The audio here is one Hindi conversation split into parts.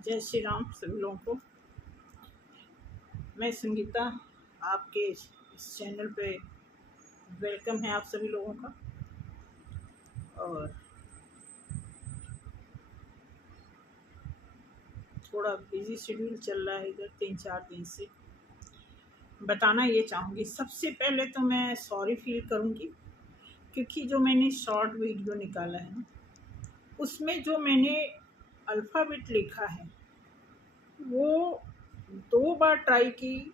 जय श्री राम सभी लोगों को। मैं संगीता, आपके इस चैनल पे वेलकम है आप सभी लोगों का। और थोड़ा बिजी शेड्यूल चल रहा है इधर 3-4 दिन से। बताना ये चाहूँगी, सबसे पहले तो मैं सॉरी फील करूँगी क्योंकि जो मैंने शॉर्ट वीडियो निकाला है ना, उसमें जो मैंने अल्फ़ाबेट लिखा है वो 2 बार ट्राई की।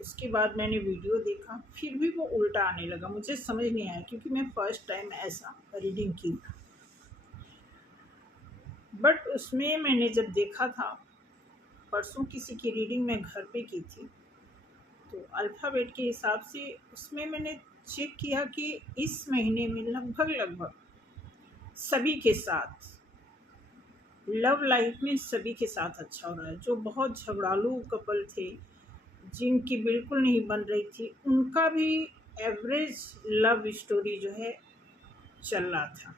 उसके बाद मैंने वीडियो देखा, फिर भी वो उल्टा आने लगा। मुझे समझ नहीं आया क्योंकि मैं फर्स्ट टाइम ऐसा रीडिंग की। बट उसमें मैंने जब देखा था, परसों किसी की रीडिंग मैं घर पे की थी, तो अल्फ़ाबेट के हिसाब से उसमें मैंने चेक किया कि इस महीने में लगभग सभी के साथ लव लाइफ में सभी के साथ अच्छा हो रहा है। जो बहुत झगड़ालू कपल थे, जिनकी बिल्कुल नहीं बन रही थी, उनका भी एवरेज लव स्टोरी जो है चल रहा था।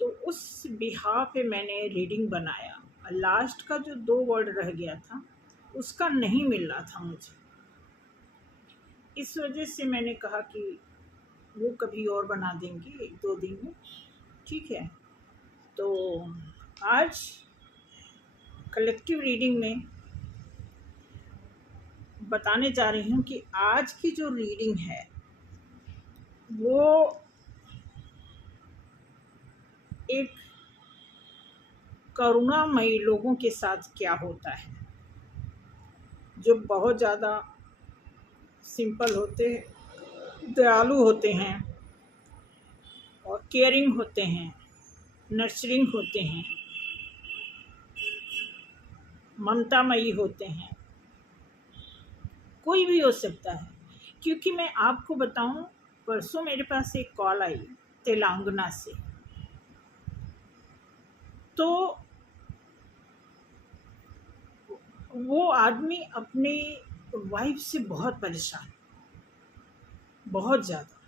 तो उस बिहाफ पे मैंने रीडिंग बनाया। लास्ट का जो 2 वर्ड रह गया था उसका नहीं मिल रहा था मुझे। इस वजह से मैंने कहा कि वो कभी और बना देंगे 1-2 दिन में, ठीक है। तो आज कलेक्टिव रीडिंग में बताने जा रही हूँ कि आज की जो रीडिंग है वो एक करुणामयी लोगों के साथ क्या होता है, जो बहुत ज़्यादा सिंपल होते हैं, दयालु होते हैं और केयरिंग होते हैं, नर्चरिंग होते हैं, ममतामयी होते हैं। कोई भी हो सकता है। क्योंकि मैं आपको बताऊं, परसों मेरे पास एक कॉल आई तेलंगाना से। तो वो आदमी अपनी वाइफ से बहुत परेशान, बहुत ज़्यादा।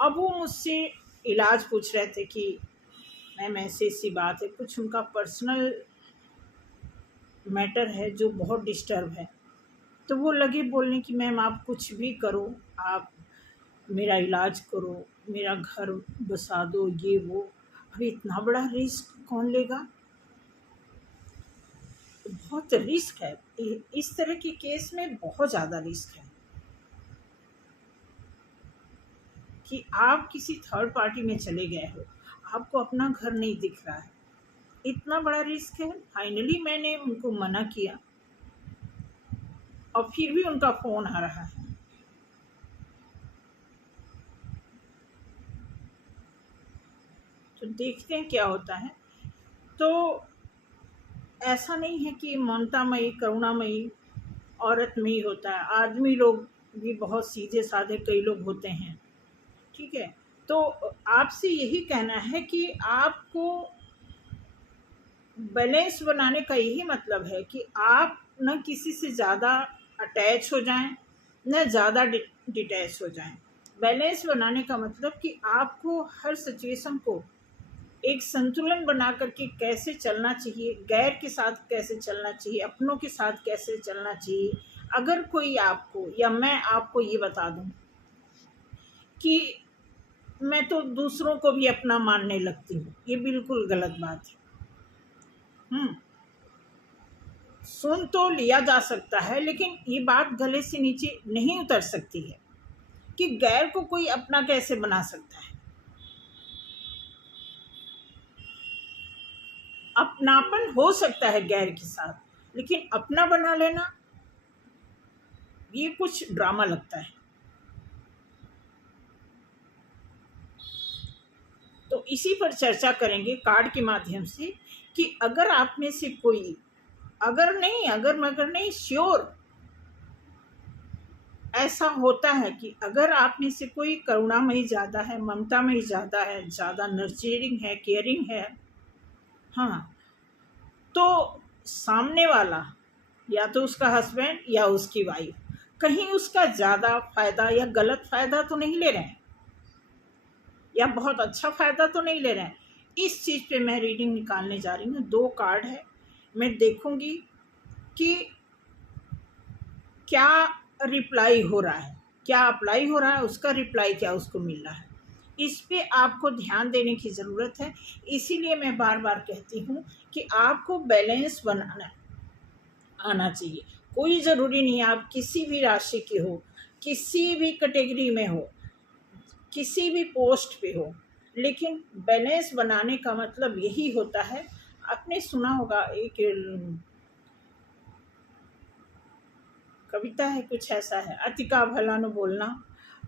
अब वो मुझसे इलाज पूछ रहे थे कि मैम ऐसी बात है, कुछ उनका पर्सनल मैटर है जो बहुत डिस्टर्ब है। तो वो लगे बोलने कि मैम आप कुछ भी करो, आप मेरा इलाज करो, मेरा घर बसा दो, ये वो। अभी इतना बड़ा रिस्क कौन लेगा? बहुत रिस्क है इस तरह के केस में, बहुत ज़्यादा रिस्क है कि आप किसी थर्ड पार्टी में चले गए हो, आपको अपना घर नहीं दिख रहा है, इतना बड़ा रिस्क है। फाइनली मैंने उनको मना किया और फिर भी उनका फ़ोन आ रहा है। तो देखते हैं क्या होता है। तो ऐसा नहीं है कि ममतामयी करुणामयी औरत में ही होता है, आदमी लोग भी बहुत सीधे साधे कई लोग होते हैं, ठीक है। तो आपसे यही कहना है कि आपको बैलेंस बनाने का यही मतलब है कि आप न किसी से ज़्यादा अटैच हो जाएं, न ज़्यादा डिटैच हो जाएं। बैलेंस बनाने का मतलब कि आपको हर सिचुएशन को एक संतुलन बना करके कैसे चलना चाहिए, गैर के साथ कैसे चलना चाहिए, अपनों के साथ कैसे चलना चाहिए। अगर कोई आपको या मैं आपको ये बता दूं कि मैं तो दूसरों को भी अपना मानने लगती हूँ, ये बिल्कुल गलत बात है। सुन तो लिया जा सकता है, लेकिन ये बात गले से नीचे नहीं उतर सकती है कि गैर को कोई अपना कैसे बना सकता है। अपनापन हो सकता है गैर के साथ, लेकिन अपना बना लेना ये कुछ ड्रामा लगता है। तो इसी पर चर्चा करेंगे कार्ड के माध्यम से कि अगर आप में से कोई, अगर मगर नहीं, श्योर ऐसा होता है कि अगर आप में से कोई करुणामयी ज़्यादा है, ममतामयी ज़्यादा है, ज़्यादा नर्चरिंग है, केयरिंग है, हाँ, तो सामने वाला या तो उसका हस्बैंड या उसकी वाइफ कहीं उसका ज़्यादा फ़ायदा या गलत फ़ायदा तो नहीं ले रहे हैं, या बहुत अच्छा फ़ायदा तो नहीं ले रहे हैं। इस चीज़ पे मैं रीडिंग निकालने जा रही हूँ। 2 कार्ड है, मैं देखूँगी कि क्या रिप्लाई हो रहा है, क्या अप्लाई हो रहा है, उसका रिप्लाई क्या उसको मिल रहा है। इस पे आपको ध्यान देने की ज़रूरत है। इसीलिए मैं बार बार कहती हूँ कि आपको बैलेंस बनाना आना चाहिए। कोई ज़रूरी नहीं है आप किसी भी राशि के हो, किसी भी कैटेगरी में हो, किसी भी पोस्ट पे हो, लेकिन बैलेंस बनाने का मतलब यही होता है। आपने सुना होगा एक कविता है, कुछ ऐसा है, अति का भला न बोलना,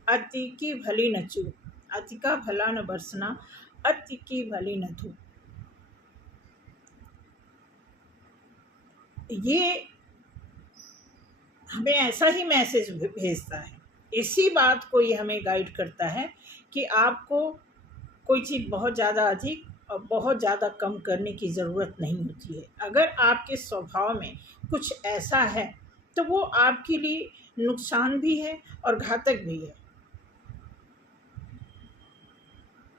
अति की भली न चूक, अति का भला न बरसना, अति की भली न धूप। ये हमें ऐसा ही मैसेज भेजता है। इसी बात को ये हमें गाइड करता है कि आपको कोई चीज़ बहुत ज़्यादा अधिक और बहुत ज़्यादा कम करने की ज़रूरत नहीं होती है। अगर आपके स्वभाव में कुछ ऐसा है तो वो आपके लिए नुकसान भी है और घातक भी है।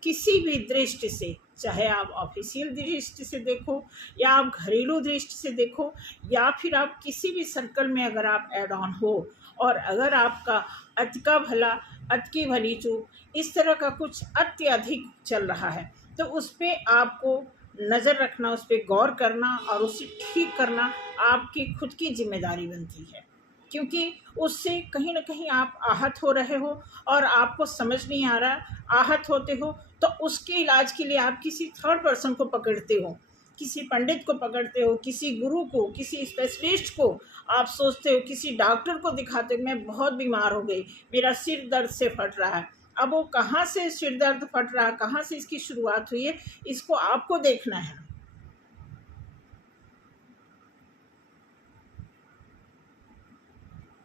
किसी भी दृष्टि से, चाहे आप ऑफिशियल दृष्टि से देखो या आप घरेलू दृष्टि से देखो या फिर आप किसी भी सर्कल में अगर आप ऐड ऑन हो और अगर आपका अति का भला अति की भली चूक इस तरह का कुछ अत्यधिक चल रहा है तो उस पर आपको नज़र रखना, उस पर गौर करना और उसे ठीक करना आपकी खुद की जिम्मेदारी बनती है। क्योंकि उससे कहीं न कहीं आप आहत हो रहे हो और आपको समझ नहीं आ रहा, आहत होते हो तो उसके इलाज के लिए आप किसी थर्ड पर्सन को पकड़ते हो, किसी पंडित को पकड़ते हो, किसी गुरु को, किसी स्पेशलिस्ट को आप सोचते हो, किसी डॉक्टर को दिखाते हो, मैं बहुत बीमार हो गई, मेरा सिर दर्द से फट रहा है। अब वो कहाँ से सिर दर्द फट रहा है, कहाँ से इसकी शुरुआत हुई है, इसको आपको देखना है।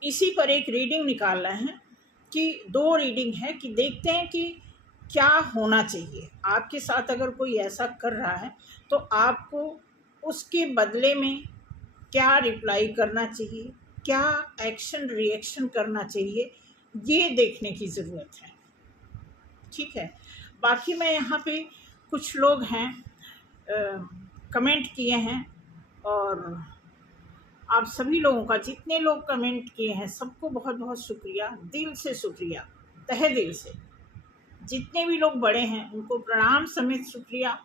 इसी पर एक रीडिंग निकालना है कि 2 रीडिंग है कि देखते हैं कि क्या होना चाहिए। आपके साथ अगर कोई ऐसा कर रहा है तो आपको उसके बदले में क्या रिप्लाई करना चाहिए, क्या एक्शन रिएक्शन करना चाहिए, ये देखने की ज़रूरत है। ठीक है, बाकी मैं यहाँ पे कुछ लोग हैं कमेंट किए हैं और आप सभी लोगों का, जितने लोग कमेंट किए हैं सबको बहुत बहुत शुक्रिया, दिल से शुक्रिया, तहे दिल से। जितने भी लोग बड़े हैं उनको प्रणाम समेत शुक्रिया,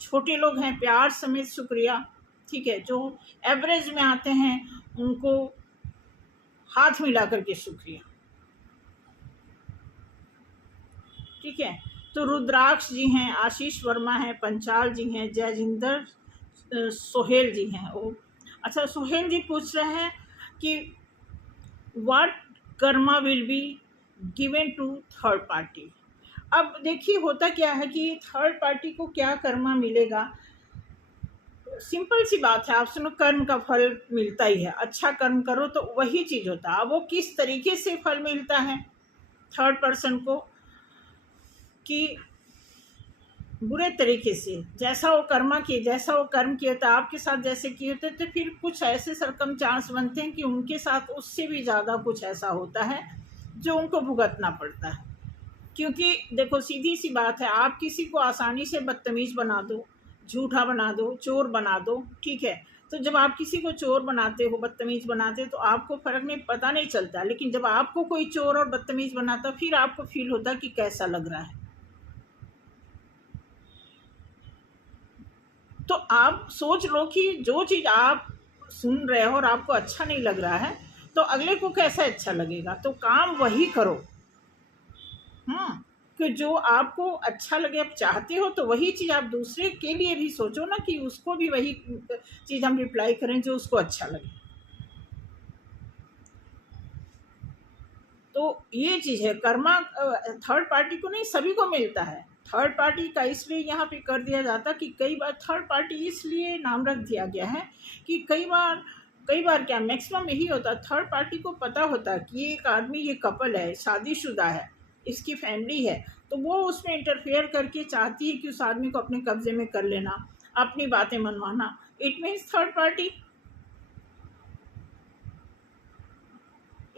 छोटे लोग हैं प्यार समेत शुक्रिया। ठीक है, जो एवरेज में आते हैं उनको हाथ मिला करके शुक्रिया। ठीक है, तो रुद्राक्ष जी हैं, आशीष वर्मा हैं, पंचाल जी हैं, जयजिंदर सोहेल जी हैं। वो अच्छा, सोहेल जी पूछ रहे हैं कि what karma will be given to third party. अब देखिए होता क्या है कि थर्ड पार्टी को क्या कर्मा मिलेगा, सिंपल सी बात है, आप सुनो, कर्म का फल मिलता ही है। अच्छा कर्म करो तो वही चीज़ होता है। अब वो किस तरीके से फल मिलता है थर्ड पर्सन को, कि बुरे तरीके से, जैसा वो कर्मा किए, जैसा वो कर्म किए होता है आपके साथ जैसे किए होते तो फिर कुछ ऐसे सरकमस्टांस बनते हैं कि उनके साथ उससे भी ज़्यादा कुछ ऐसा होता है जो उनको भुगतना पड़ता है। क्योंकि देखो सीधी सी बात है, आप किसी को आसानी से बदतमीज़ बना दो, झूठा बना दो, चोर बना दो, ठीक है, तो जब आप किसी को चोर बनाते हो, बदतमीज़ बनाते हो तो आपको फ़र्क नहीं, पता नहीं चलता। लेकिन जब आपको कोई चोर और बदतमीज़ बनाता फिर आपको फील होता कि कैसा लग रहा है। तो आप सोच लो कि जो चीज़ आप सुन रहे हो और आपको अच्छा नहीं लग रहा है तो अगले को कैसा अच्छा लगेगा। तो काम वही करो, कि जो आपको अच्छा लगे, आप चाहते हो तो वही चीज़ आप दूसरे के लिए भी सोचो ना, कि उसको भी वही चीज़ हम रिप्लाई करें जो उसको अच्छा लगे। तो ये चीज़ है, कर्मा थर्ड पार्टी को नहीं, सभी को मिलता है। थर्ड पार्टी का इसलिए यहाँ पे कर दिया जाता कि कई बार थर्ड पार्टी इसलिए नाम रख दिया गया है कि कई बार क्या मैक्सिमम यही होता है, थर्ड पार्टी को पता होता है कि ये एक आदमी, ये कपल है, शादीशुदा है, इसकी फैमिली है, तो वो उसमें इंटरफेयर करके चाहती है कि उस आदमी को अपने कब्जे में कर लेना, अपनी बातें मनवाना। It means third party.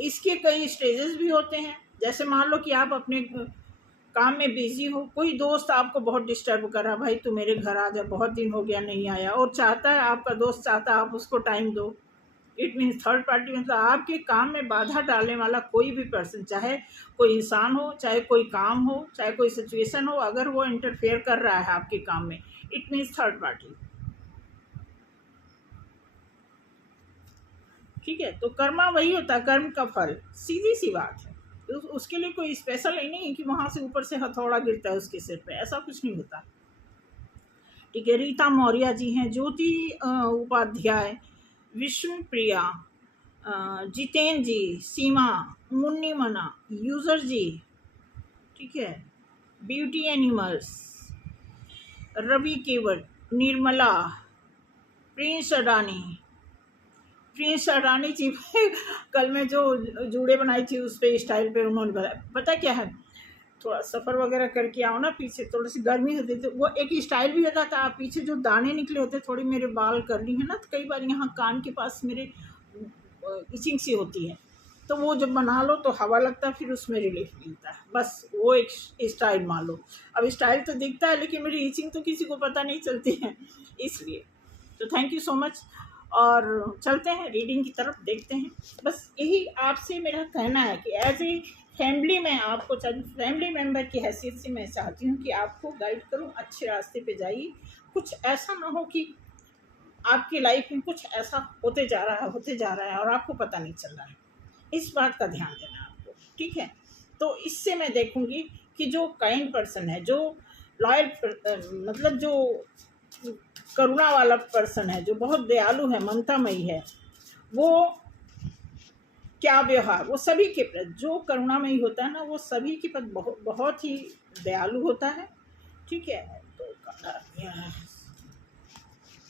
इसके कई स्टेजेस भी होते हैं। जैसे मान लो कि आप अपने काम में बिजी हो, कोई दोस्त आपको बहुत डिस्टर्ब कर रहा, भाई तू मेरे घर आ जा, बहुत दिन हो गया नहीं आया, और चाहता है, आपका दोस्त चाहता है आप उसको टाइम दो। इट मीन्स थर्ड पार्टी, मतलब आपके काम में बाधा डालने वाला कोई भी पर्सन, चाहे कोई इंसान हो, चाहे कोई काम हो, चाहे कोई सिचुएशन हो, अगर वो इंटरफेयर कर रहा है आपके काम में, इट मीन्स थर्ड पार्टी। ठीक है, तो कर्मा वही होता है, कर्म का फल, सीधी सी बात है। तो उसके लिए कोई स्पेशल नहीं है कि वहां से ऊपर से हथौड़ा गिरता है उसके सिर पे, ऐसा कुछ नहीं होता। ठीक है, रीता मौर्य जी हैं, ज्योति उपाध्याय, विष्णुप्रिया, जितेंद्र जी, सीमा, मुन्नी मना, यूजर जी, ठीक है, ब्यूटी एनिमल्स, रवि केवट, निर्मला, प्रिंस अडानी, प्रिंस अडानी जी कल मैं जो जूड़े बनाई थी उस पे स्टाइल पे उन्होंने बताया, पता क्या है, थोड़ा सफ़र वगैरह करके आओ ना, पीछे थोड़ी सी गर्मी होती थी, वो एक स्टाइल भी होता था, पीछे जो दाने निकले होते, थोड़ी मेरे बाल करली है ना, तो कई बार यहाँ कान के पास मेरे इचिंग सी होती है, तो वो जब बना लो तो हवा लगता है, फिर उसमें रिलीफ मिलता है, बस वो एक स्टाइल मान लो। अब स्टाइल तो दिखता है लेकिन मेरी इचिंग तो किसी को पता नहीं चलती है, इसलिए। तो थैंक यू सो मच, और चलते हैं रीडिंग की तरफ, देखते हैं। बस यही आपसे मेरा कहना है कि एज ए फैमिली में आपको, फैमिली मेम्बर की हैसियत से मैं चाहती हूँ कि आपको गाइड करूँ, अच्छे रास्ते पे जाइए। कुछ ऐसा ना हो कि आपकी लाइफ में कुछ ऐसा होते जा रहा है और आपको पता नहीं चल रहा है, इस बात का ध्यान देना आपको। ठीक है, तो इससे मैं देखूंगी कि जो काइंड पर्सन है, जो लॉयल, मतलब जो करुणा वाला पर्सन है, जो बहुत दयालु है, ममतामयी है, वो क्या व्यवहार, वो सभी के प्रति, जो करुणामयी होता है ना, वो सभी के प्रति बहुत बहुत ही दयालु होता है। ठीक है,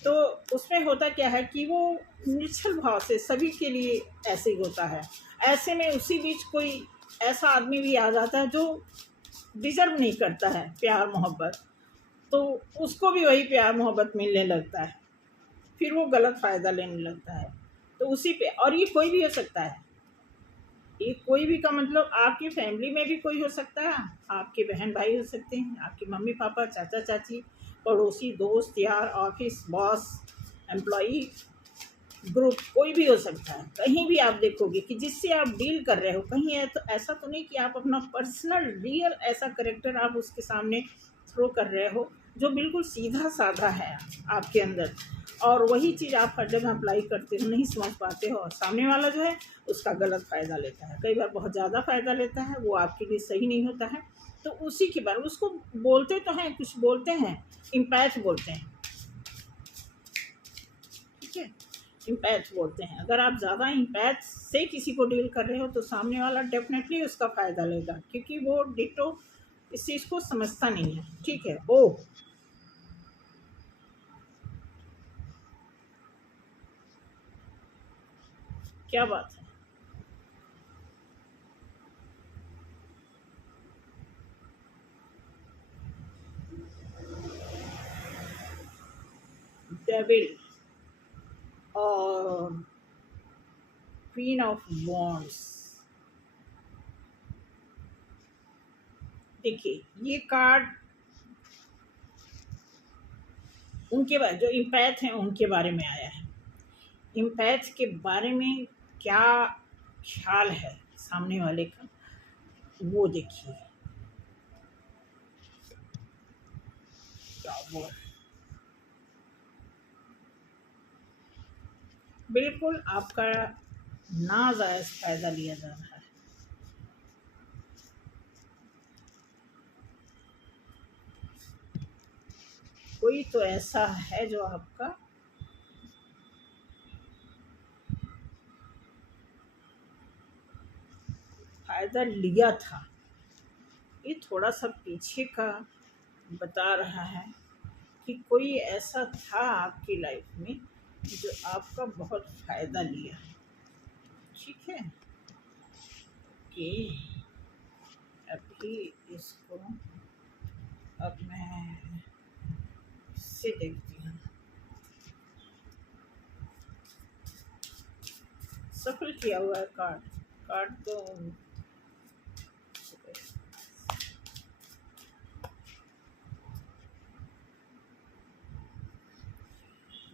तो उसमें होता क्या है कि वो निश्चल भाव से सभी के लिए ऐसे ही होता है। ऐसे में उसी बीच कोई ऐसा आदमी भी आ जाता है जो डिजर्व नहीं करता है प्यार मोहब्बत, तो उसको भी वही प्यार मोहब्बत मिलने लगता है, फिर वो गलत फ़ायदा लेने लगता है। तो उसी पे, और ये कोई भी हो सकता है, ये कोई भी का मतलब आपकी फैमिली में भी कोई हो सकता है, आपके बहन भाई हो सकते हैं, आपके मम्मी पापा, चाचा चाची, पड़ोसी, दोस्त यार, ऑफिस बॉस, एम्प्लॉई, ग्रुप, कोई भी हो सकता है। कहीं भी आप देखोगे कि जिससे आप डील कर रहे हो, कहीं है तो ऐसा तो नहीं कि आप अपना पर्सनल रियल ऐसा करेक्टर आप उसके सामने थ्रो कर रहे हो जो बिल्कुल सीधा साधा है आपके अंदर, और वही चीज़ आप हर जगह अप्लाई करते हो, नहीं समझ पाते हो, और सामने वाला जो है उसका गलत फ़ायदा लेता है, कई बार बहुत ज़्यादा फ़ायदा लेता है, वो आपके लिए सही नहीं होता है। तो उसी के बारे में उसको बोलते तो हैं, कुछ बोलते हैं, इम्पैथ बोलते हैं। ठीक है, इम्पैथ बोलते हैं। अगर आप ज़्यादा इम्पैथ से किसी को डील कर रहे हो तो सामने वाला डेफिनेटली उसका फ़ायदा लेगा, क्योंकि वो डिटो इस चीज़ को समझता नहीं है। ठीक है, ओह क्या बात है, डेविल और क्वीन ऑफ वॉन्ड्स। देखिए, ये कार्ड उनके बारे, जो इम्पैथ हैं उनके बारे में आया है। इम्पैथ के बारे में क्या ख्याल है सामने वाले का, वो देखिए क्या वो है। बिल्कुल आपका नाजायज़ फ़ायदा लिया जा रहा है। कोई तो ऐसा है जो आपका फ़ायदा लिया था। ये थोड़ा सा पीछे का बता रहा है कि कोई ऐसा था आपकी लाइफ में जो आपका बहुत फ़ायदा लिया। ठीक है, कि अभी इसको, अब मैं इससे देखती हूँ। सफल किया हुआ है कार्ड, कार्ड तो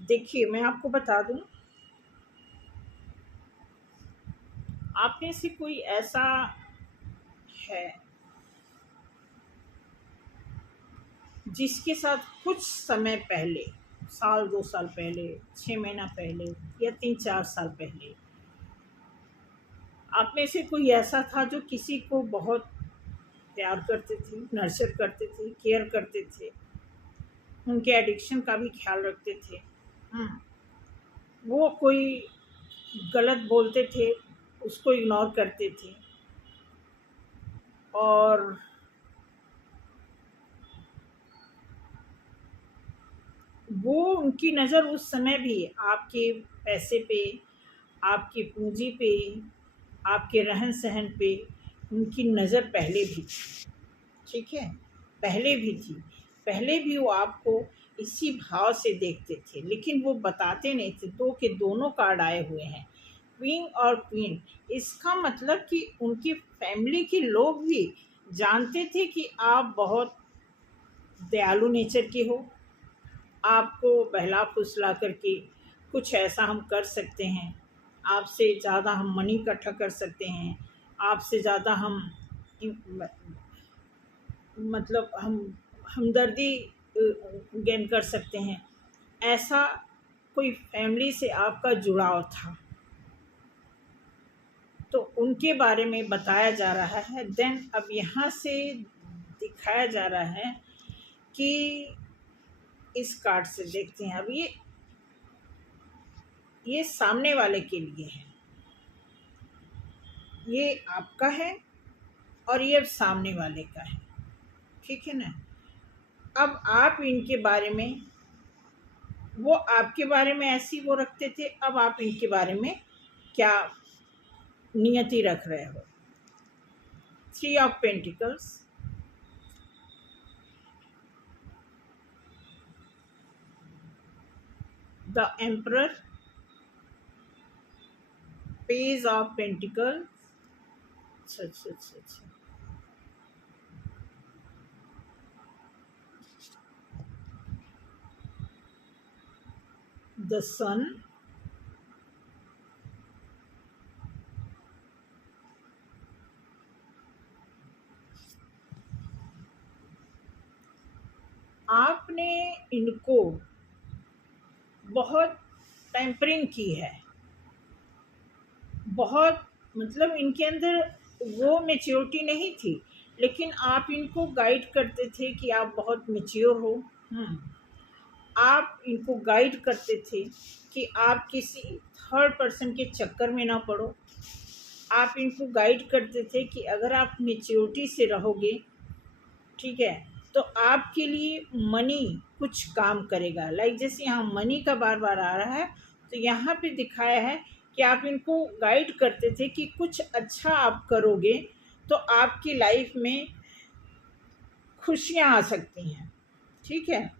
देखिए, मैं आपको बता दूं, आप में से कोई ऐसा है जिसके साथ कुछ समय पहले, साल 2 साल पहले, 6 महीना पहले या 3-4 साल पहले, आप में से कोई ऐसा था जो किसी को बहुत प्यार करते थे, नर्चर करते थे, केयर करते थे, उनके एडिक्शन का भी ख्याल रखते थे। हम्म, वो कोई गलत बोलते थे, उसको इग्नोर करते थे, और वो उनकी नज़र उस समय भी आपके पैसे पे, आपकी पूंजी पे, आपके रहन सहन पे उनकी नज़र पहले भी थी। ठीक है, पहले भी थी। पहले भी वो आपको इसी भाव से देखते थे, लेकिन वो बताते नहीं थे। दो के दोनों कार्ड आए हुए हैं, क्वीन और क्वीन। इसका मतलब कि उनकी फैमिली के लोग भी जानते थे कि आप बहुत दयालु नेचर के हो, आपको बहला फुसला करके कुछ ऐसा हम कर सकते हैं, आपसे ज़्यादा हम मनी इकट्ठा कर सकते हैं, आपसे ज़्यादा हम मतलब हम हमदर्दी गेन कर सकते हैं। ऐसा कोई फैमिली से आपका जुड़ाव था, तो उनके बारे में बताया जा रहा है। देन अब यहाँ से दिखाया जा रहा है कि इस कार्ड से देखते हैं। अब ये सामने वाले के लिए है, ये आपका है और ये अब सामने वाले का है। ठीक है ना। अब आप इनके बारे में, वो आपके बारे में ऐसी वो रखते थे, अब आप इनके बारे में क्या नियति रख रहे हो। 3 of pentacles, the emperor, page of pentacles, अच्छा, द सन, आपने इनको बहुत पैम्परिंग की है, बहुत, मतलब इनके अंदर वो मैच्योरिटी नहीं थी, लेकिन आप इनको गाइड करते थे कि आप बहुत मैच्योर हो। आप इनको गाइड करते थे कि आप किसी थर्ड पर्सन के चक्कर में ना पड़ो। आप इनको गाइड करते थे कि अगर आप मैच्योरिटी से रहोगे, ठीक है, तो आपके लिए मनी कुछ काम करेगा। लाइक जैसे यहाँ मनी का बार बार आ रहा है, तो यहाँ पे दिखाया है कि आप इनको गाइड करते थे कि कुछ अच्छा आप करोगे तो आपकी लाइफ में खुशियाँ आ सकती हैं। ठीक है,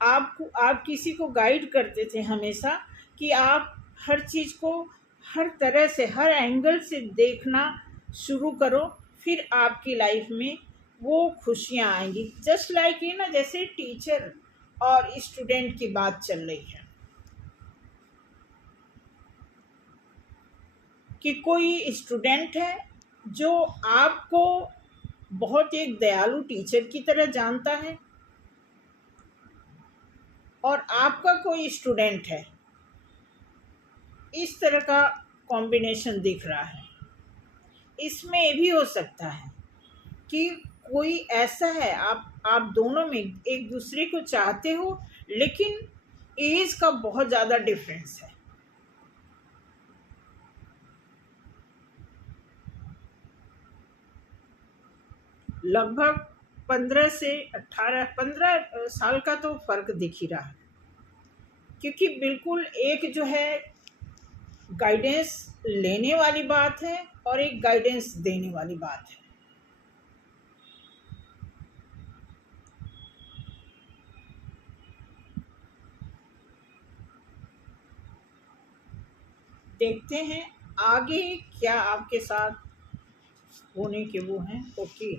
आप किसी को गाइड करते थे हमेशा कि आप हर चीज़ को हर तरह से, हर एंगल से देखना शुरू करो, फिर आपकी लाइफ में वो खुशियाँ आएंगी। जस्ट लाइक ये ना, जैसे टीचर और स्टूडेंट की बात चल रही है कि कोई स्टूडेंट है जो आपको बहुत एक दयालु टीचर की तरह जानता है, और आपका कोई स्टूडेंट है, इस तरह का कॉम्बिनेशन दिख रहा है। इसमें ये भी हो सकता है कि कोई ऐसा है, आप दोनों में एक दूसरे को चाहते हो, लेकिन एज का बहुत ज़्यादा डिफरेंस है। लगभग 15 का तो फर्क दिख ही रहा है, क्योंकि बिल्कुल एक जो है गाइडेंस लेने वाली बात है और एक गाइडेंस देने वाली बात है। देखते हैं आगे क्या आपके साथ होने के वो हैं। ओके,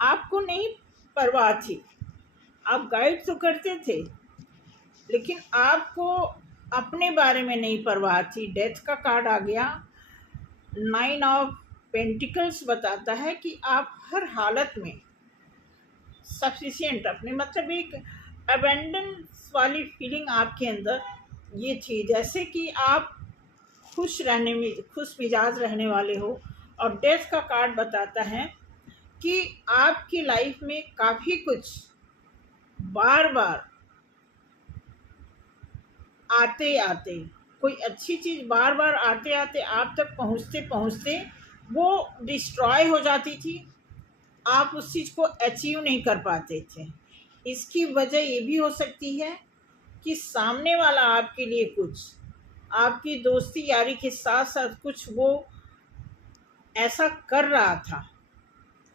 आपको नहीं परवाह थी आप गाइड तो करते थे, लेकिन आपको अपने बारे में नहीं परवाह थी। डेथ का कार्ड आ गया। 9 ऑफ पेंटिकल्स बताता है कि आप हर हालत में सफिशिएंट अपने, मतलब एक अबेंडेंस वाली फीलिंग आपके अंदर ये थी, जैसे कि आप खुश रहने में, खुश मिजाज रहने वाले हो। और डेथ का कार्ड बताता है कि आपकी लाइफ में काफ़ी कुछ बार बार आते आते, कोई अच्छी चीज़ बार बार आते आते आप तक पहुँचते पहुँचते वो डिस्ट्रॉय हो जाती थी। आप उस चीज़ को अचीव नहीं कर पाते थे। इसकी वजह ये भी हो सकती है कि सामने वाला आपके लिए कुछ, आपकी दोस्ती यारी के साथ साथ कुछ वो ऐसा कर रहा था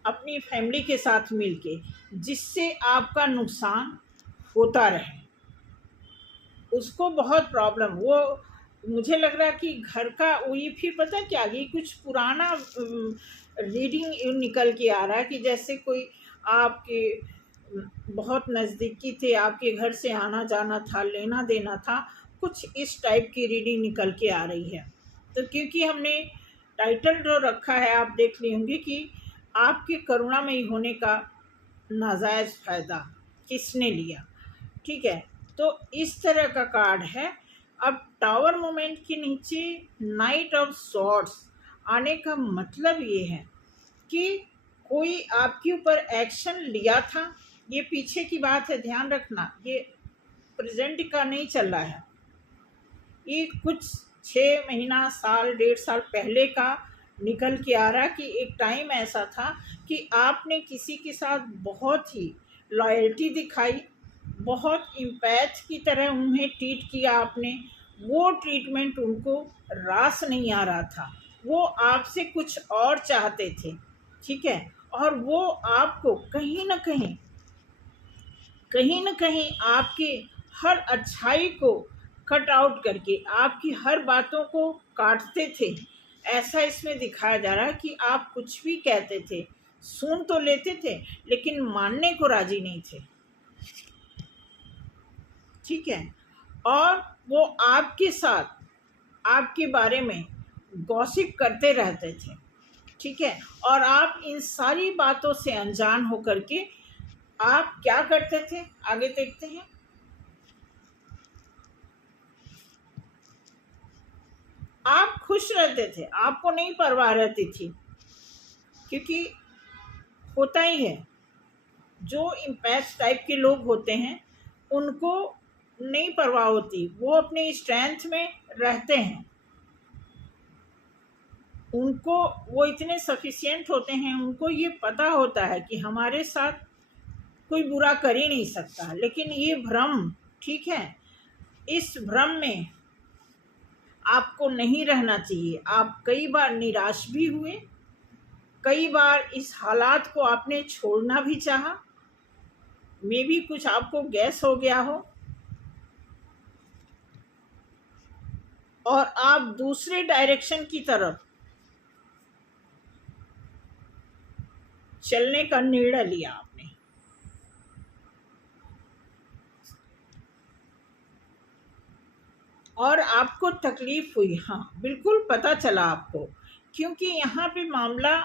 अपनी फैमिली के साथ मिलके, जिससे आपका नुकसान होता रहे। उसको बहुत प्रॉब्लम, वो मुझे लग रहा है कि घर का वो, ये फिर पता क्या, ये कुछ पुराना रीडिंग निकल के आ रहा है कि जैसे कोई आपके बहुत नज़दीकी थे, आपके घर से आना जाना था, लेना देना था, कुछ इस टाइप की रीडिंग निकल के आ रही है। तो क्योंकि हमने टाइटल जो रखा है आप देख ली होंगी कि आपके करुणामयी होने का नाजायज़ फ़ायदा किसने लिया। ठीक है, तो इस तरह का कार्ड है। अब टावर मोमेंट के नीचे नाइट ऑफ सॉर्ड्स आने का मतलब ये है कि कोई आपके ऊपर एक्शन लिया था। ये पीछे की बात है, ध्यान रखना, ये प्रेजेंट का नहीं चल रहा है। ये कुछ 6 महीना, साल, 1.5 साल पहले का निकल के आ रहा कि एक टाइम ऐसा था कि आपने किसी के साथ बहुत ही लॉयल्टी दिखाई, बहुत इम्पैथ की तरह उन्हें ट्रीट किया आपने। वो ट्रीटमेंट उनको रास नहीं आ रहा था, वो आपसे कुछ और चाहते थे। ठीक है, और वो आपको कहीं न कहीं आपके हर अच्छाई को कट आउट करके आपकी हर बातों को काटते थे। ऐसा इसमें दिखाया जा रहा है कि आप कुछ भी कहते थे, सुन तो लेते थे लेकिन मानने को राजी नहीं थे। ठीक है, और वो आपके साथ आपके बारे में गॉसिप करते रहते थे। ठीक है, और आप इन सारी बातों से अनजान होकर के आप क्या करते थे, आगे देखते हैं। आप खुश रहते थे, आपको नहीं परवाह रहती थी, क्योंकि होता ही है, जो इम्पैथ टाइप के लोग होते हैं उनको नहीं परवाह होती, वो अपने स्ट्रेंथ में रहते हैं। उनको वो इतने सफिशिएंट होते हैं, उनको ये पता होता है कि हमारे साथ कोई बुरा कर ही नहीं सकता। लेकिन ये भ्रम, ठीक है, इस भ्रम में आपको नहीं रहना चाहिए। आप कई बार निराश भी हुए, कई बार इस हालात को आपने छोड़ना भी चाहा, मे भी कुछ आपको गैस हो गया हो और आप दूसरे डायरेक्शन की तरफ चलने का निर्णय लिया आपने। और आपको तकलीफ हुई, हाँ बिल्कुल पता चला आपको, क्योंकि यहाँ पे मामला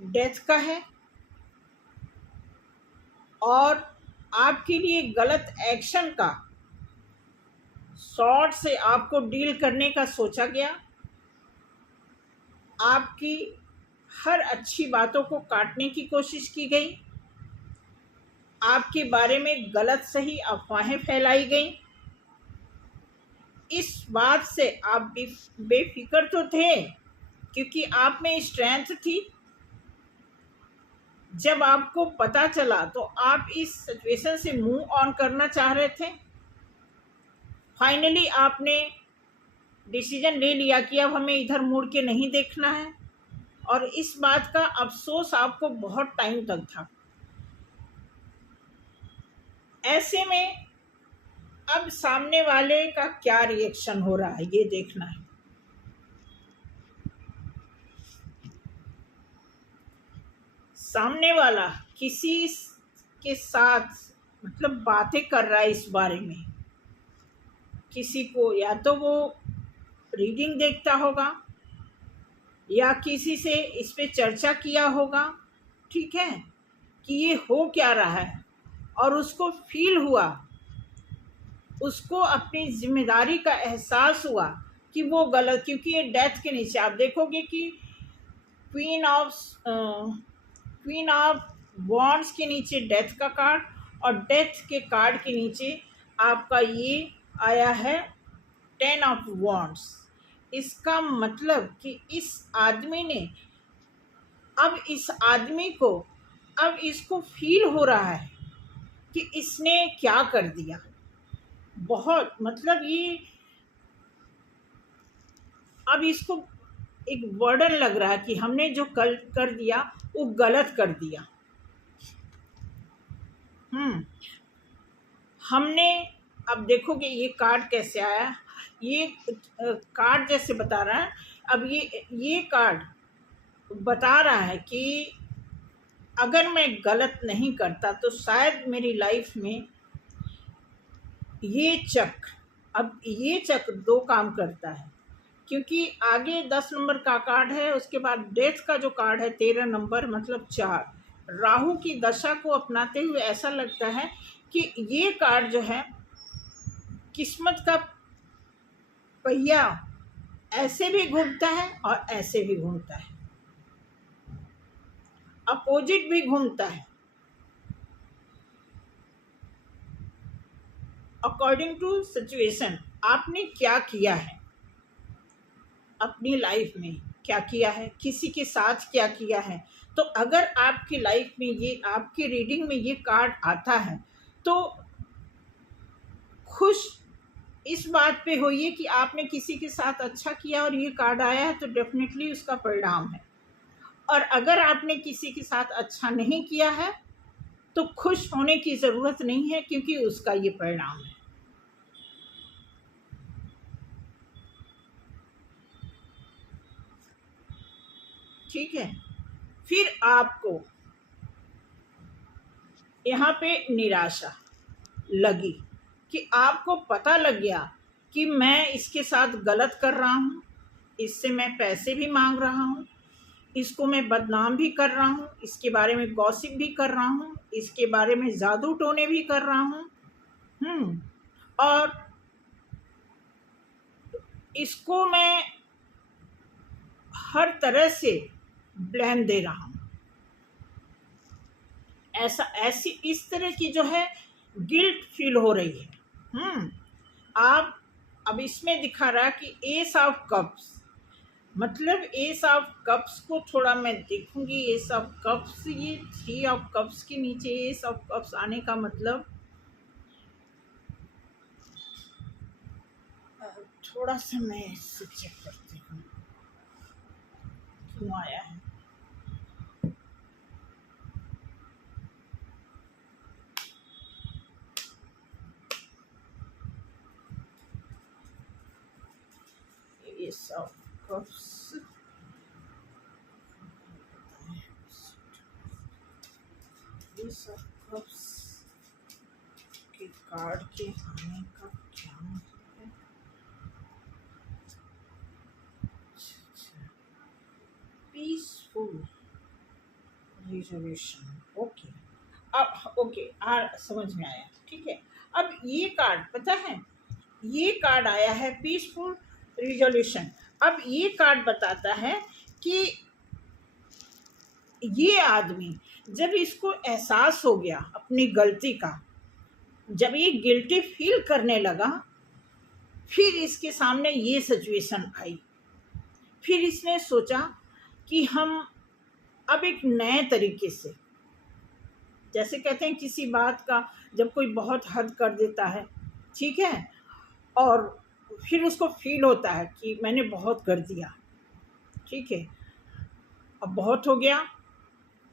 डेथ का है और आपके लिए गलत एक्शन का शॉर्ट से आपको डील करने का सोचा गया। आपकी हर अच्छी बातों को काटने की कोशिश की गई, आपके बारे में गलत सही अफवाहें फैलाई गई। इस बात से आप बेफिक्र तो थे, क्योंकि आप में स्ट्रेंथ थी। जब आपको पता चला तो आप इस सिचुएशन से मूव ऑन करना चाह रहे थे। फाइनली आपने डिसीजन ले लिया कि अब हमें इधर मुड़ के नहीं देखना है, और इस बात का अफसोस आपको बहुत टाइम तक था। ऐसे में अब सामने वाले का क्या रिएक्शन हो रहा है ये देखना है। सामने वाला किसी के साथ मतलब बातें कर रहा है इस बारे में। किसी को या तो वो रीडिंग देखता होगा या किसी से इस पे चर्चा किया होगा, ठीक है, कि ये हो क्या रहा है, और उसको फील हुआ, उसको अपनी जिम्मेदारी का एहसास हुआ कि वो गलत, क्योंकि ये डेथ के नीचे आप देखोगे कि क्वीन ऑफ वॉन्ड्स के नीचे डेथ का कार्ड और डेथ के कार्ड के नीचे आपका ये आया है 10 ऑफ वॉन्ड्स। इसका मतलब कि इस आदमी ने अब इसको फील हो रहा है कि इसने क्या कर दिया। बहुत मतलब ये अब इसको एक बर्डन लग रहा है कि हमने जो कल कर दिया वो गलत कर दिया। हमने अब देखोगे ये कार्ड कैसे आया। ये कार्ड जैसे बता रहा है, अब ये कार्ड बता रहा है कि अगर मैं गलत नहीं करता तो शायद मेरी लाइफ में ये चक्र 2 काम करता है, क्योंकि आगे 10 नंबर का कार्ड है, उसके बाद डेथ का जो कार्ड है 13 नंबर मतलब 4, राहु की दशा को अपनाते हुए ऐसा लगता है कि ये कार्ड जो है किस्मत का पहिया ऐसे भी घूमता है और ऐसे भी घूमता है, अपोजिट भी घूमता है। अकॉर्डिंग टू सिचुएशन आपने क्या किया है अपनी लाइफ में, क्या किया है, किसी के साथ क्या किया है। तो अगर आपकी लाइफ में ये आपकी रीडिंग में ये कार्ड आता है तो खुश इस बात पे होइए कि आपने किसी के साथ अच्छा किया और ये कार्ड आया है, तो डेफिनेटली उसका परिणाम है। और अगर आपने किसी के साथ अच्छा नहीं किया है तो खुश होने की ज़रूरत नहीं है, क्योंकि उसका ये परिणाम है। ठीक है, फिर आपको यहाँ पे निराशा लगी कि आपको पता लग गया कि मैं इसके साथ गलत कर रहा हूँ, इससे मैं पैसे भी मांग रहा हूँ, इसको मैं बदनाम भी कर रहा हूँ, इसके बारे में गॉसिप भी कर रहा हूँ, इसके बारे में जादू टोने भी कर रहा हूँ, और इसको मैं हर तरह से ब्लेम दे रहा हूँ। ऐसी इस तरह की जो है गिल्ट फील हो रही है। आप अब इसमें दिखा रहा है कि एस ऑफ कप्स, मतलब एस ऑफ कप्स को थोड़ा मैं देखूंगी। एस ऑफ कप्स, ये 3 ऑफ कप्स के नीचे एस ऑफ कप्स आने का मतलब थोड़ा सा मैं इससे चेक करती हूँ क्यों आया है। S of cups, S of cups के कार्ड के आने का क्या मतलब है। पीसफुल रिजोल्यूशन, ओके, अब ओके समझ में आया। ठीक है, अब ये कार्ड पता है, ये कार्ड आया है पीसफुल रिजोल्यूशन। अब ये कार्ड बताता है कि ये आदमी जब इसको एहसास हो गया अपनी गलती का, जब ये गिल्टी फील करने लगा, फिर इसके सामने ये सिचुएशन आई, फिर इसने सोचा कि हम अब एक नए तरीके से, जैसे कहते हैं किसी बात का जब कोई बहुत हद कर देता है, ठीक है, और फिर उसको फील होता है कि मैंने बहुत कर दिया, ठीक है, अब बहुत हो गया,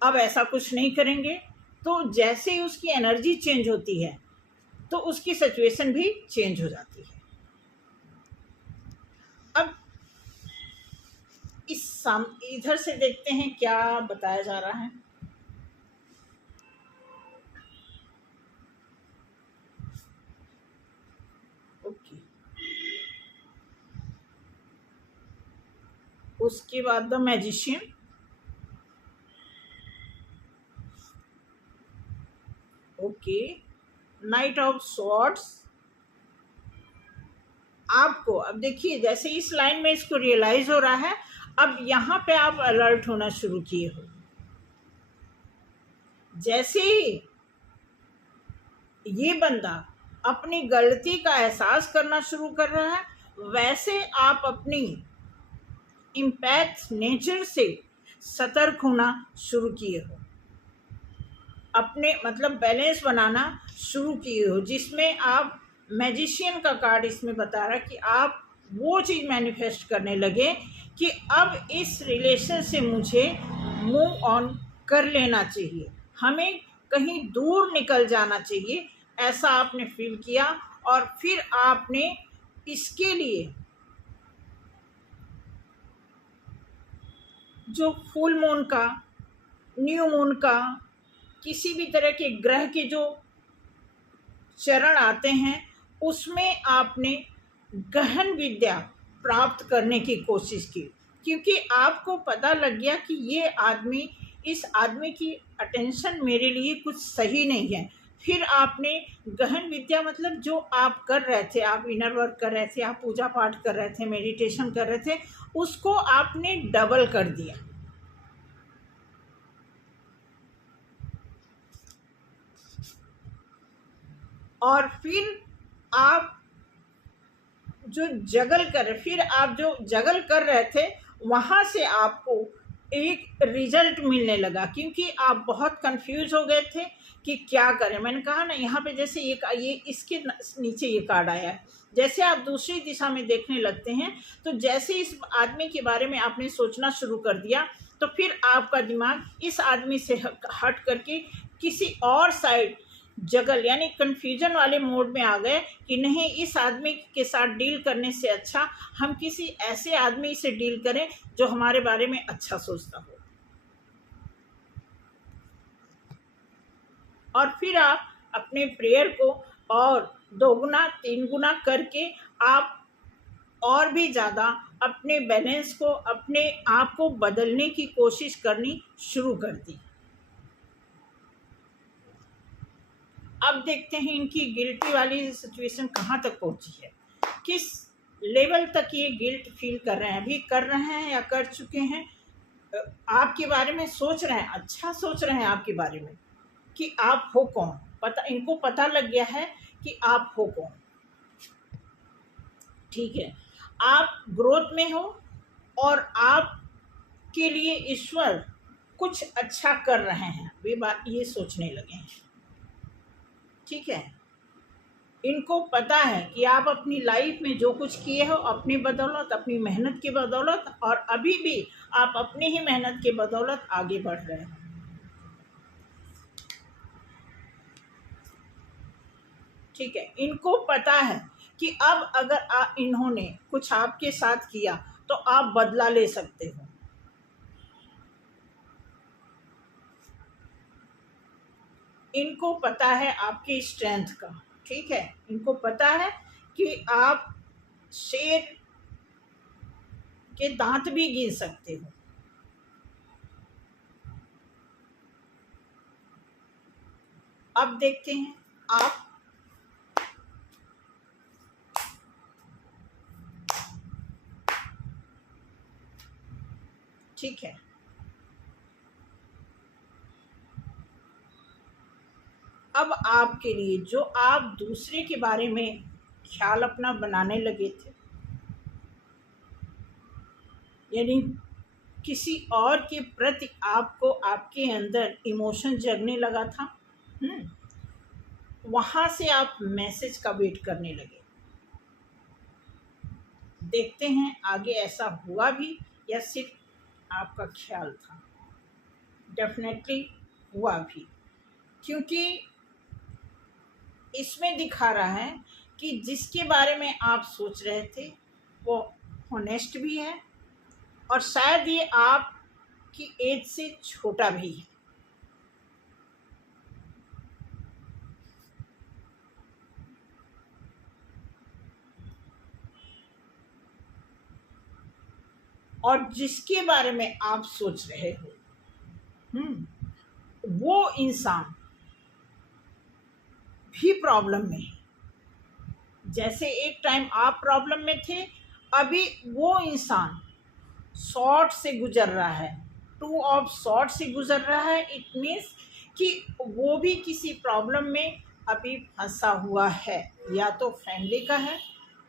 अब ऐसा कुछ नहीं करेंगे। तो जैसे ही उसकी एनर्जी चेंज होती है तो उसकी सिचुएशन भी चेंज हो जाती है। अब इधर से देखते हैं क्या बताया जा रहा है। उसके बाद the magician, okay, night of swords. आपको अब देखिए, जैसे इस लाइन में इसको रियलाइज हो रहा है, अब यहाँ पे आप अलर्ट होना शुरू किए हो। जैसे ही ये बंदा अपनी गलती का एहसास करना शुरू कर रहा है, वैसे आप अपनी इम्पैक्ट नेचर से सतर्क होना शुरू किए हो, अपने मतलब बैलेंस बनाना शुरू किए हो, जिसमें आप मैजिशियन का कार्ड इसमें बता रहा है कि आप वो चीज़ मैनिफेस्ट करने लगे कि अब इस रिलेशन से मुझे मूव ऑन कर लेना चाहिए, हमें कहीं दूर निकल जाना चाहिए, ऐसा आपने फील किया। और फिर आपने इसके लिए जो फुल मून का, न्यू मून का, किसी भी तरह के ग्रह के जो चरण आते हैं, उसमें आपने गहन विद्या प्राप्त करने की कोशिश की, क्योंकि आपको पता लग गया कि ये आदमी, इस आदमी की अटेंशन मेरे लिए कुछ सही नहीं है। फिर आपने गहन विद्या मतलब जो आप कर रहे थे, आप इनर वर्क कर रहे थे, आप पूजा पाठ कर रहे थे, मेडिटेशन कर रहे थे, उसको आपने डबल कर दिया। और फिर आप जो जगल कर रहे थे, वहाँ से आपको एक रिजल्ट मिलने लगा, क्योंकि आप बहुत कंफ्यूज हो गए थे कि क्या करें। मैंने कहा ना, यहाँ पे जैसे ये इसके नीचे ये कार्ड आया है, जैसे आप दूसरी दिशा में देखने लगते हैं, तो जैसे इस आदमी के बारे में आपने सोचना शुरू कर दिया, तो फिर आपका दिमाग इस आदमी से हट करके किसी और साइड जगल यानी कन्फ्यूजन वाले मोड में आ गए कि नहीं, इस आदमी के साथ डील करने से अच्छा हम किसी ऐसे आदमी से डील करें जो हमारे बारे में अच्छा सोचता हो। और फिर आप अपने प्रेयर को और 2 गुना 3 गुना करके आप और भी ज़्यादा अपने बैलेंस को, अपने आप को बदलने की कोशिश करनी शुरू कर दी। अब देखते हैं इनकी गिल्टी वाली सिचुएशन कहाँ तक पहुँची है, किस लेवल तक ये गिल्ट फील कर रहे हैं, अभी कर रहे हैं या कर चुके हैं, आपके बारे में सोच रहे हैं, अच्छा सोच रहे हैं आपके बारे में कि आप हो कौन। इनको पता लग गया है कि आप हो कौन, ठीक है, आप ग्रोथ में हो और आपके लिए ईश्वर कुछ अच्छा कर रहे हैं, वे बात ये सोचने लगे हैं, ठीक है। इनको पता है कि आप अपनी लाइफ में जो कुछ किए हो अपनी बदौलत, अपनी मेहनत की बदौलत, और अभी भी आप अपनी ही मेहनत की बदौलत आगे बढ़ रहे हो, ठीक है। इनको पता है कि अब अगर इन्होंने कुछ आपके साथ किया तो आप बदला ले सकते हो। इनको पता है आपकी स्ट्रेंथ का, ठीक है। इनको पता है कि आप शेर के दांत भी गिन सकते हो। अब देखते हैं आप ठीक है। अब आपके लिए जो आप दूसरे के बारे में ख्याल अपना बनाने लगे थे, यानी किसी और के प्रति आपको, आपके अंदर इमोशन जगने लगा था, वहाँ से आप मैसेज का वेट करने लगे। देखते हैं आगे ऐसा हुआ भी या सिर्फ आपका ख्याल था। डेफिनेटली हुआ भी, क्योंकि इसमें दिखा रहा है कि जिसके बारे में आप सोच रहे थे वो होनेस्ट भी है, और शायद ये आपकी एज से छोटा भी है। और जिसके बारे में आप सोच रहे हो वो इंसान भी प्रॉब्लम में है। जैसे एक टाइम आप प्रॉब्लम में थे, अभी वो इंसान शॉर्ट से गुजर रहा है, टू ऑफ शॉर्ट से गुजर रहा है। इट मीन्स कि वो भी किसी प्रॉब्लम में अभी फंसा हुआ है, या तो फैमिली का है,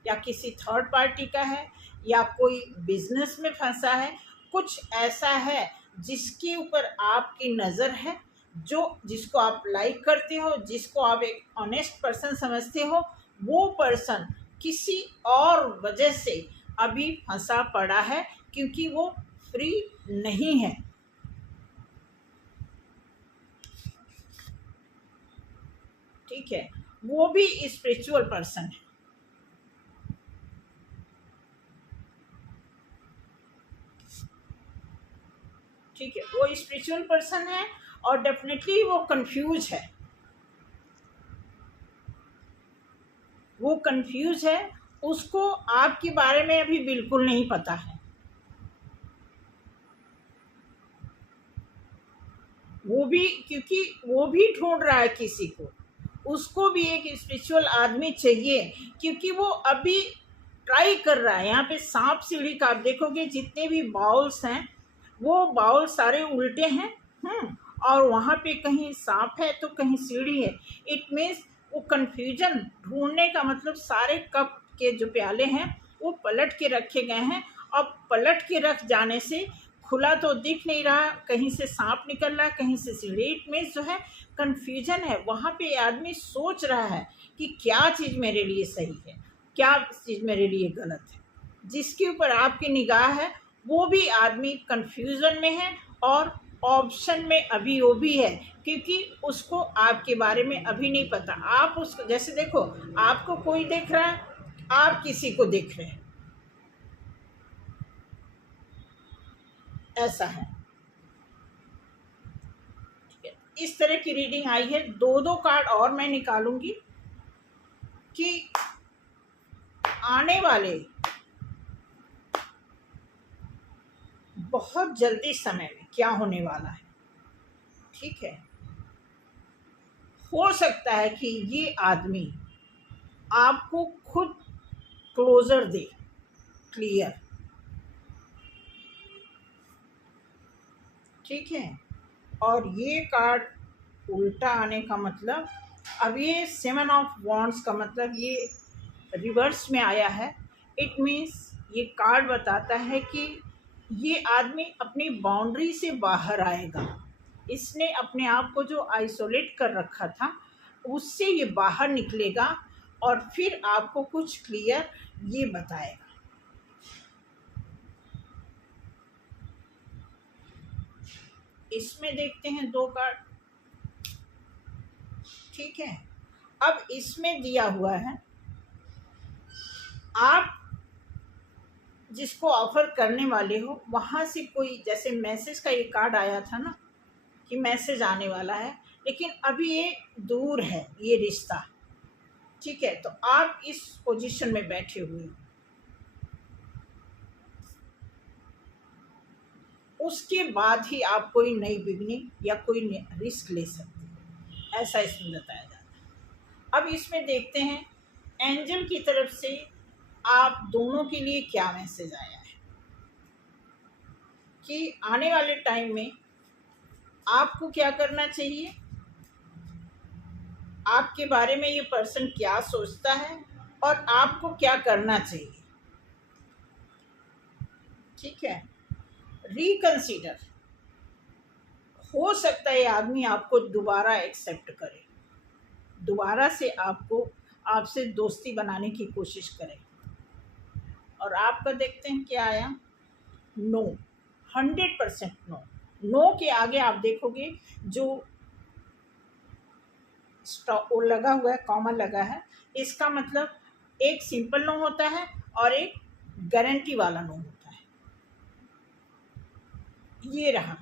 या किसी थर्ड पार्टी का है, या कोई बिजनेस में फंसा है। कुछ ऐसा है जिसके ऊपर आपकी नज़र है, जिसको आप लाइक करते हो, जिसको आप एक ऑनेस्ट पर्सन समझते हो, वो पर्सन किसी और वजह से अभी फंसा पड़ा है, क्योंकि वो फ्री नहीं है। ठीक है, वो भी स्पिरिचुअल पर्सन है। ठीक है, वो स्पिरिचुअल पर्सन है और डेफिनेटली वो कंफ्यूज है। वो कंफ्यूज है, उसको आपके बारे में अभी बिल्कुल नहीं पता है। वो भी, क्योंकि वो भी ढूंढ रहा है किसी को, उसको भी एक स्पिरिचुअल आदमी चाहिए, क्योंकि वो अभी ट्राई कर रहा है। यहाँ पे सांप सीढ़ी का आप देखोगे, जितने भी बाउल्स हैं वो बाउल सारे उल्टे हैं। और वहाँ पे कहीं सांप है तो कहीं सीढ़ी है। इट मीन्स वो कन्फ्यूजन ढूंढने का मतलब, सारे कप के जो प्याले हैं वो पलट के रखे गए हैं। अब पलट के रख जाने से खुला तो दिख नहीं रहा, कहीं से सांप निकल रहा है, कहीं से सीढ़ी। इट मीन्स जो है कन्फ्यूजन है। वहाँ पे आदमी सोच रहा है कि क्या चीज़ मेरे लिए सही है, क्या चीज़ मेरे लिए गलत है। जिसके ऊपर आपकी निगाह है वो भी आदमी कन्फ्यूज़न में है, और ऑप्शन में अभी वो भी है, क्योंकि उसको आपके बारे में अभी नहीं पता। आप उसको, जैसे देखो, आपको कोई देख रहा है, आप किसी को देख रहे हैं, ऐसा है। ठीक है, इस तरह की रीडिंग आई है। दो दो कार्ड और मैं निकालूंगी कि आने वाले बहुत जल्दी समय में क्या होने वाला है। ठीक है, हो सकता है कि ये आदमी आपको खुद क्लोजर दे, क्लियर। ठीक है, और ये कार्ड उल्टा आने का मतलब, अब ये 7 ऑफ वॉन्ड्स का मतलब ये रिवर्स में आया है। इट मीन्स ये कार्ड बताता है कि ये आदमी अपनी बाउंड्री से बाहर आएगा। इसने अपने आप को जो आइसोलेट कर रखा था उससे ये बाहर निकलेगा, और फिर आपको कुछ क्लियर ये बताएगा। इसमें देखते हैं 2 कार्ड। ठीक है, अब इसमें दिया हुआ है, आप जिसको ऑफर करने वाले हो वहाँ से कोई, जैसे मैसेज का ये कार्ड आया था ना कि मैसेज आने वाला है, लेकिन अभी ये दूर है ये रिश्ता। ठीक है, तो आप इस पोजीशन में बैठे हुए हो, उसके बाद ही आप कोई नई बिगनिंग या कोई रिस्क ले सकते हैं, ऐसा इसमें बताया जाता है। अब इसमें देखते हैं एंजल की तरफ से आप दोनों के लिए क्या मैसेज आया है, कि आने वाले टाइम में आपको क्या करना चाहिए, आपके बारे में ये पर्सन क्या सोचता है, और आपको क्या करना चाहिए। ठीक है, रिकंसीडर। हो सकता है आदमी आपको दोबारा एक्सेप्ट करे, दोबारा से आपसे दोस्ती बनाने की कोशिश करे। और आपका देखते हैं क्या आया, नो, 100% नो। नो के आगे आप देखोगे जो वो लगा हुआ है, कॉमा लगा है, इसका मतलब एक सिंपल नो होता है और एक गारंटी वाला नो होता है। ये रहा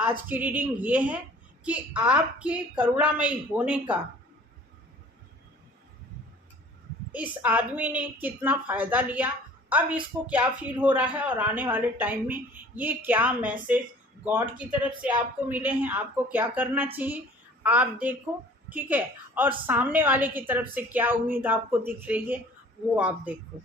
आज की रीडिंग। ये है कि आपके करुणामयी होने का इस आदमी ने कितना फायदा लिया, अब इसको क्या फील हो रहा है और आने वाले टाइम में ये क्या मैसेज गॉड की तरफ से आपको मिले हैं, आपको क्या करना चाहिए आप देखो, ठीक है। और सामने वाले की तरफ से क्या उम्मीद आपको दिख रही है वो आप देखो।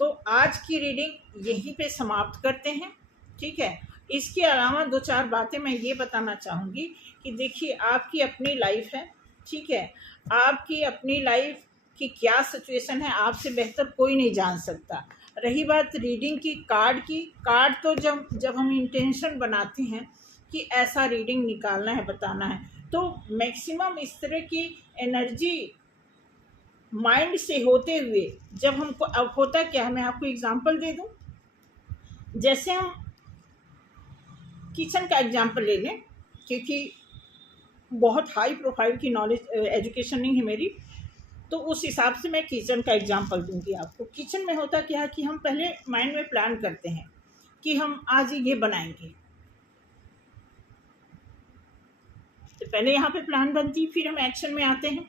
तो आज की रीडिंग यहीं पे समाप्त करते हैं, ठीक है। इसके अलावा 2-4 बातें मैं ये बताना चाहूँगी कि देखिए आपकी अपनी लाइफ है, ठीक है। आपकी अपनी लाइफ की क्या सिचुएशन है आपसे बेहतर कोई नहीं जान सकता। रही बात रीडिंग की, कार्ड की, कार्ड तो जब हम इंटेंशन बनाते हैं कि ऐसा रीडिंग निकालना है, बताना है, तो मैक्सिमम इस तरह की एनर्जी माइंड से होते हुए जब हमको, अब होता क्या है, मैं आपको एग्जांपल दे दूं। जैसे हम किचन का एग्जांपल ले लें, क्योंकि बहुत हाई प्रोफाइल की नॉलेज एजुकेशन नहीं है मेरी, तो उस हिसाब से मैं किचन का एग्जांपल दूंगी आपको। किचन में होता क्या है कि हम पहले माइंड में प्लान करते हैं कि हम आज ये बनाएंगे, तो पहले यहाँ पे प्लान बनती, फिर हम एक्शन में आते हैं,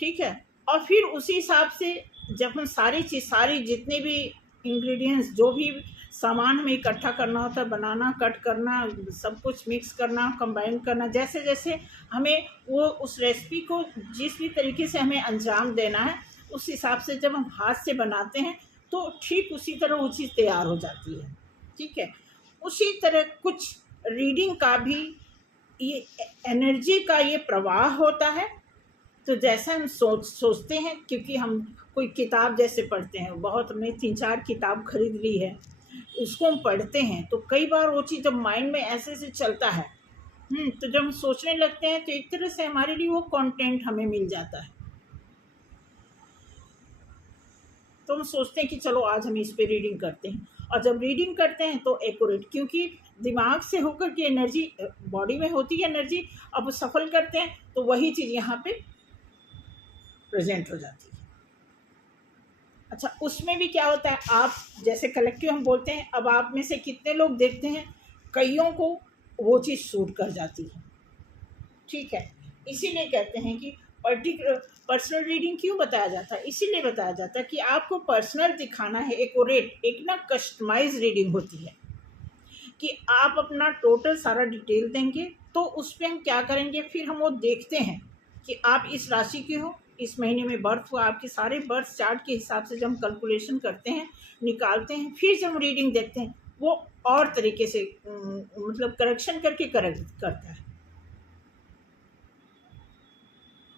ठीक है। और फिर उसी हिसाब से जब हम सारी जितने भी इंग्रेडिएंट्स, जो भी सामान हमें इकट्ठा करना होता है, बनाना, कट करना, सब कुछ मिक्स करना, कंबाइन करना, जैसे जैसे हमें वो उस रेसिपी को जिस भी तरीके से हमें अंजाम देना है, उस हिसाब से जब हम हाथ से बनाते हैं तो ठीक उसी तरह वो चीज़ तैयार हो जाती है, ठीक है। उसी तरह कुछ रीडिंग का भी ये एनर्जी का ये प्रवाह होता है। तो जैसा हम सोचते हैं, क्योंकि हम कोई किताब जैसे पढ़ते हैं, बहुत हमने 3-4 किताब खरीद ली है, उसको हम पढ़ते हैं, तो कई बार वो चीज़ जब माइंड में ऐसे से चलता है, तो जब हम सोचने लगते हैं तो एक तरह से हमारे लिए वो कंटेंट हमें मिल जाता है। तो हम सोचते हैं कि चलो आज हम इस पे रीडिंग करते हैं, और जब रीडिंग करते हैं तो एक्यूरेट, क्योंकि दिमाग से होकर के एनर्जी बॉडी में होती है एनर्जी, अब सफल करते हैं तो वही चीज़ यहाँ पे प्रेजेंट हो जाती है। अच्छा, उसमें भी क्या होता है, आप जैसे कलेक्टिव हम बोलते हैं, अब आप में से कितने लोग देखते हैं कईयों को वो चीज़ सूट कर जाती है, ठीक है। इसीलिए कहते हैं कि पर्सनल रीडिंग क्यों बताया जाता है, इसीलिए बताया जाता है कि आपको पर्सनल दिखाना है, एक ना कस्टमाइज रीडिंग होती है कि आप अपना टोटल सारा डिटेल देंगे, तो उस पर हम क्या करेंगे, फिर हम वो देखते हैं कि आप इस राशि के हो, इस महीने में बर्थ हुआ, आपके सारे बर्थ चार्ट के हिसाब से जब हम कैलकुलेशन करते हैं, निकालते हैं, फिर जब हम रीडिंग देखते हैं, वो और तरीके से मतलब करेक्शन करके करेक्ट करता है।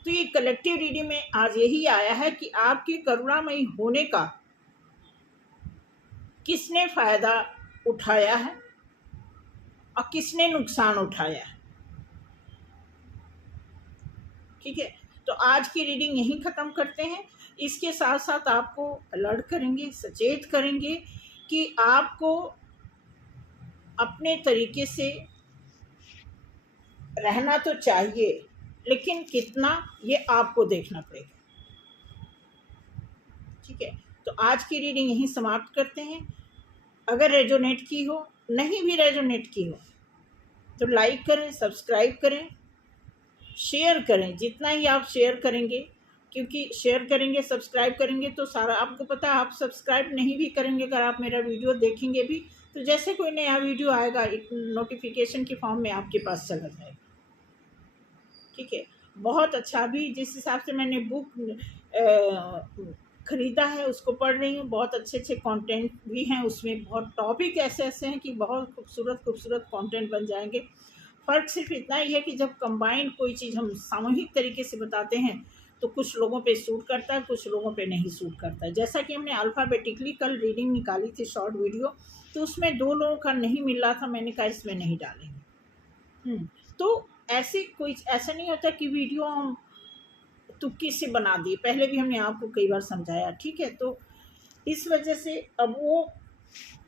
तो ये कलेक्टिव रीडिंग में आज यही आया है कि आपके करुणामयी होने का किसने फायदा उठाया है और किसने नुकसान उठाया है, ठीक है। तो आज की रीडिंग यहीं ख़त्म करते हैं। इसके साथ साथ आपको अलर्ट करेंगे, सचेत करेंगे कि आपको अपने तरीके से रहना तो चाहिए, लेकिन कितना ये आपको देखना पड़ेगा, ठीक है। तो आज की रीडिंग यहीं समाप्त करते हैं। अगर रेजोनेट की हो, नहीं भी रेजोनेट की हो, तो लाइक करें, सब्सक्राइब करें, शेयर करें। जितना ही आप शेयर करेंगे, क्योंकि शेयर करेंगे, सब्सक्राइब करेंगे तो सारा आपको पता है, आप सब्सक्राइब नहीं भी करेंगे, अगर आप मेरा वीडियो देखेंगे भी, तो जैसे कोई नया वीडियो आएगा एक नोटिफिकेशन के फॉर्म में आपके पास चला जाएगा, ठीक है। बहुत अच्छा, भी जिस हिसाब से मैंने बुक ख़रीदा है उसको पढ़ रही हूँ, बहुत अच्छे अच्छे कंटेंट भी हैं उसमें, बहुत टॉपिक ऐसे ऐसे हैं कि बहुत खूबसूरत कंटेंट बन जाएंगे। फ़र्क सिर्फ इतना ही है कि जब कंबाइंड कोई चीज़ हम सामूहिक तरीके से बताते हैं तो कुछ लोगों पे सूट करता है, कुछ लोगों पे नहीं सूट करता है। जैसा कि हमने अल्फ़ाबेटिकली कल रीडिंग निकाली थी शॉर्ट वीडियो, तो उसमें 2 लोगों का नहीं मिल रहा था, मैंने कहा इसमें नहीं डालेंगे। तो ऐसा नहीं होता कि वीडियो हम तुक्के से बना दिए, पहले भी हमने आपको कई बार समझाया, ठीक है। तो इस वजह से अब वो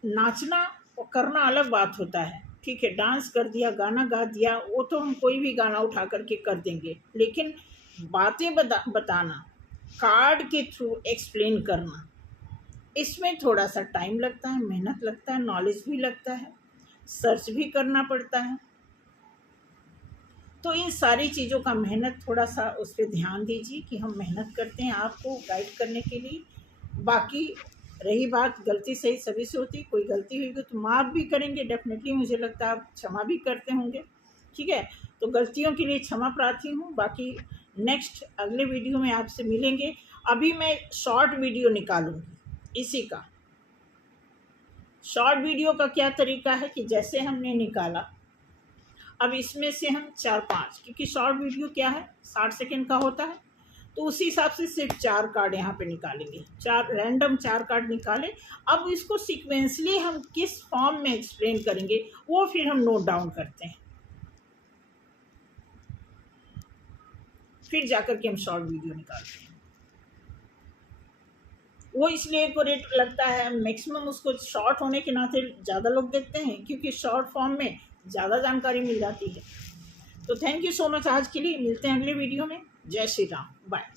नाचना और करना अलग बात होता है, ठीक है। डांस कर दिया, गाना गा दिया, वो तो हम कोई भी गाना उठा करके कर देंगे, लेकिन बातें बताना, कार्ड के थ्रू एक्सप्लेन करना, इसमें थोड़ा सा टाइम लगता है, मेहनत लगता है, नॉलेज भी लगता है, सर्च भी करना पड़ता है। तो इन सारी चीज़ों का मेहनत, थोड़ा सा उस पर ध्यान दीजिए कि हम मेहनत करते हैं आपको गाइड करने के लिए। बाकी रही बात गलती सही सभी से होती, कोई गलती हुई तो माफ़ भी करेंगे डेफिनेटली, मुझे लगता है आप क्षमा भी करते होंगे, ठीक है। तो गलतियों के लिए क्षमा प्रार्थी हूँ। बाकी नेक्स्ट अगले वीडियो में आपसे मिलेंगे। अभी मैं शॉर्ट वीडियो निकालूंगी इसी का। शॉर्ट वीडियो का क्या तरीका है कि जैसे हमने निकाला, अब इसमें से हम 4-5, क्योंकि शॉर्ट वीडियो क्या है 60 सेकेंड का होता है, तो उसी हिसाब से सिर्फ 4 कार्ड यहाँ पे निकालेंगे, 4 रैंडम 4 कार्ड निकाले। अब इसको सीक्वेंसली हम किस फॉर्म में एक्सप्लेन करेंगे वो फिर हम नोट डाउन करते हैं, फिर जाकर के हम शॉर्ट वीडियो निकालते हैं। वो इसलिए एक्यूरेट लगता है, मैक्सिमम उसको शॉर्ट होने के नाते ज़्यादा लोग देखते हैं, क्योंकि शॉर्ट फॉर्म में ज़्यादा जानकारी मिल जाती है। तो थैंक यू सो मच, आज के लिए मिलते हैं अगले वीडियो में। जय श्री राम, बाय।